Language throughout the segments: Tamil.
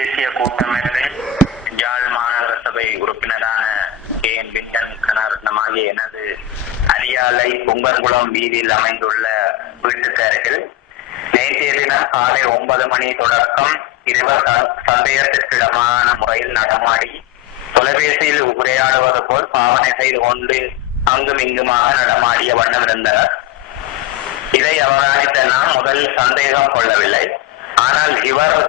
தேசிய கூட்டமைப்பின் யாழ் மாநகர சபை உறுப்பினரான KN வின்டன் கனரட்னமாகிய எனது அரியாலை பொங்கன்குளம் வீதியில் அமைந்துள்ள வீட்டுக்கு அருகில் நேற்றைய தினம் காலை 9 மணி தொடக்கம் இருவர் சந்தேகத்திற்கிடமான முறையில் நடமாடி தொலைபேசியில் உரையாடுவது போல் பாவனை செய்து கொண்டு அங்கும் இங்குமாக நடமாடிய வண்ணம் இருந்தனர். இதை அவதானித்த நாம் முதல் சந்தேகம் கொள்ளவில்லை. ஆனால் இவர்கள்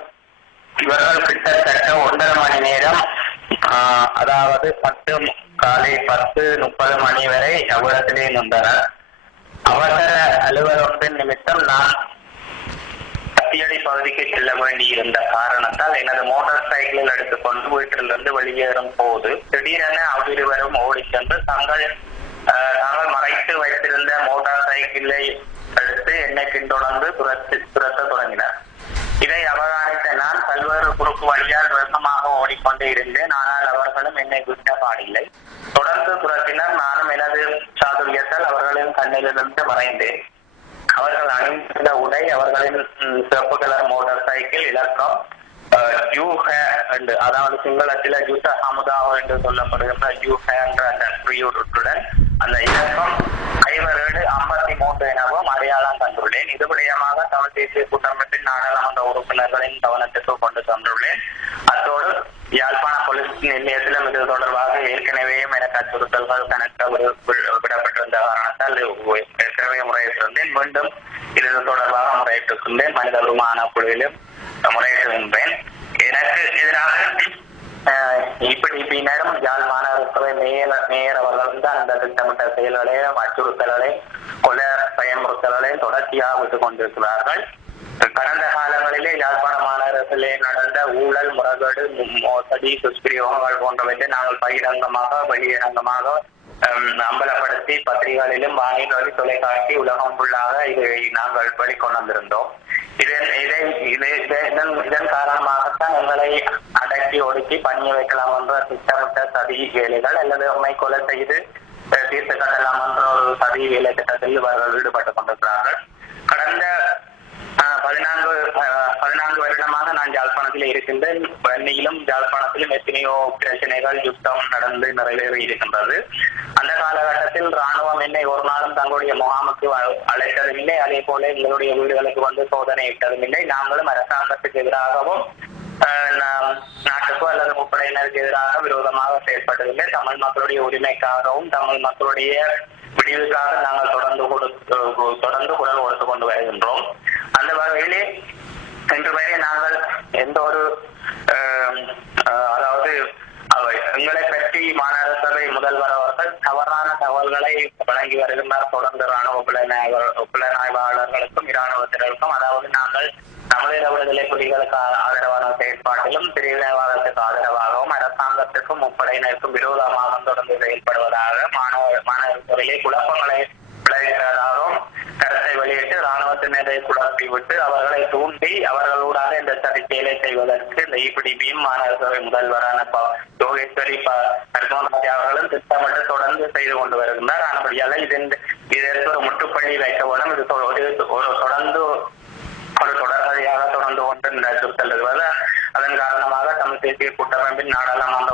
கிட்டத்தட்ட 1.5 மணி நேரம், அதாவது காலை 10:30 மணி வரை அவ்விடத்திலே நின்றனர். அவசர அலுவல் ஒன்றின் நிமித்தம் நான் கத்தியடி பகுதிக்கு செல்ல வேண்டியிருந்த காரணத்தால் எனது மோட்டார் சைக்கிளில் எடுத்துக்கொண்டு வீட்டிலிருந்து வெளியேறும் போது திடீரென அவ்விருவரும் ஓடிச் சென்று தாங்கள் மறைத்து வைத்திருந்த மோட்டார் சைக்கிளை எடுத்து என்னை பின்தொடர்ந்து துரத்த தொடங்கினார். இதை அவதானித்த நான் பல்வேறு குறுக்கு வழியால் வேகமாக ஓடிக்கொண்டே இருந்தேன். ஆனால் அவர்களும் என்னை விட்ட பாடில்லை. தொடர்ந்து துரத்தினர். நானும் எனது சாதுரியத்தால் அவர்களின் கண்ணிலிருந்து மறைந்தேன். அவர்கள் அணிந்திருந்த உடை, அவர்களின் சிவப்பு கலர் மோட்டார் சைக்கிள் இலக்கம் யூஹ என்று, அதாவது சிங்களத்தில யுத்த அமுதாவோ என்று சொல்லப்படுகின்ற யூஹ என்ற அந்த குறியீட்டுடன் அந்த இலக்கம் 5753 எனவும் அடையாளம் கண்டுள்ளேன். இது விடயமாக தமிழ் தேசிய கூட்டமைப்பின் நாடாளுமன்ற உறுப்பினர்களின் கவனத்திற்கு கொண்டு சென்றுள்ளேன். அத்தோடு யாழ்ப்பாண போலீஸ் நிலையத்திலும் இது தொடர்பாக ஏற்கனவேயும் எனக்கு அச்சுறுத்தல்கள் கணக்க விடப்பட்டிருந்த காரணத்தால் ஏற்கனவே முறையிட்டிருந்தேன். மீண்டும் இது தொடர்பாக முறையிட்டிருக்கின்றேன். மனித உரிமையான குழுவிலும் முறையிட்டிருக்கின்றேன். எனக்கு எதிராக பின்னரும் யாழ் மாநகர சபை மேயர் அவர்களும் தான் அந்த திட்டமிட்ட செயல்களையும் அச்சுறுத்தல்களையும் கொலை பயமுறுத்தல்களையும் தொடர்ச்சியாக விட்டுக் கொண்டிருக்கிறார்கள். கடந்த காலங்களிலே யாழ்ப்பாண மாநகரத்திலே நடந்த ஊழல், முறைகேடு, மோசடி, துஷ்பிரயோகங்கள் போன்றவற்றை நாங்கள் பகிரங்கமாக வெளியரங்கமாக அம்பலப்படுத்தி பத்திரிகைகளிலும் வானிலை, தொலைக்காட்சி, உலகம் ஃபுல்லாக இதை நாங்கள் வெளிக்கொண்டிருந்தோம். இதன் காரணமாகத்தான் எங்களை அடக்கி ஒடுக்கி பணிய வைக்கலாம் என்ற திட்டமிட்ட சதி வேலைகள் அல்லது நம்மை கொலை செய்து தீர்த்து கட்டலாம் என்ற ஒரு சதி வேலை திட்டத்தில் இவர்கள் ஈடுபட்டுக் கொண்டிருக்கிறார்கள். கடந்த 14 வருடமாக நான் யாழ்ப்பாணத்தில் இருக்கின்றேன். வன்னியிலும் யாழ்ப்பாணத்திலும் எத்தனையோ பிரச்சனைகள், யுத்தம் நடந்து நிறைவேறி இருக்கின்றது. அந்த காலகட்டத்தில் ராணுவம் என்னை ஒரு நாளும் தங்களுடைய முகாமுக்கு அழைத்ததும் இல்லை. அதே போல எங்களுடைய வீடுகளுக்கு வந்து சோதனை இட்டதும் இல்லை. நாங்களும் அரசாங்கத்துக்கு எதிராகவும் நாட்டுக்கோ அல்லது முப்படையினருக்கு எதிராக விரோதமாக செயல்பட்டதில்லை. தமிழ் மக்களுடைய உரிமைக்காகவும் தமிழ் மக்களுடைய விடிவுக்காக நாங்கள் தொடர்ந்து குரல் கொடுத்து கொண்டு வருகின்றோம். அந்த வகையிலே இன்று வரை நாங்கள் எந்த ஒரு அதாவது எங்களை பற்றி மாநகர சபை முதல்வர் அவர்கள் தவறான தகவல்களை வழங்கி வருகின்றார். தொடர்ந்து ராணுவ புலனாய்வாளர்களுக்கும் இராணுவத்தினருக்கும், அதாவது நாங்கள் தமிழீழ விடுதலை புலிகளுக்கு ஆதரவான செயல்பாட்டிலும் பிரிவினைவாதத்துக்கு ஆதரவாகவும் அரசாங்கத்திற்கும் முப்படையினருக்கும் விரோதமாக தொடர்ந்து செயல்படுவதாக மாநகர சபையிலே குழப்பங்களை விளைவிப்பதாகவும் கருத்தை வெளியிட்டு ராணுவத்தினரை குழப்பி விட்டு அவர்களை தூண்டி அவர்களூடாக இந்த சதி செயலை செய்வதற்கு இந்த EPDPயும் மாநகர சபை முதல்வரான யோகேஸ்வரி அவர்களும் திட்டமிட்டு தொடர்ந்து செய்து கொண்டு வருகின்றார். ஆனபடியால் இதற்கு ஒரு முற்றுப்புள்ளி வைக்க வேணும். இது தொடர்ந்து ஒரு தொடர்கதையாக தொடர்ந்து கொண்டு அச்சுறுத்தல். அதன் காரணமாக தமிழ் தேசிய கூட்டமைப்பின் நாடாளுமன்ற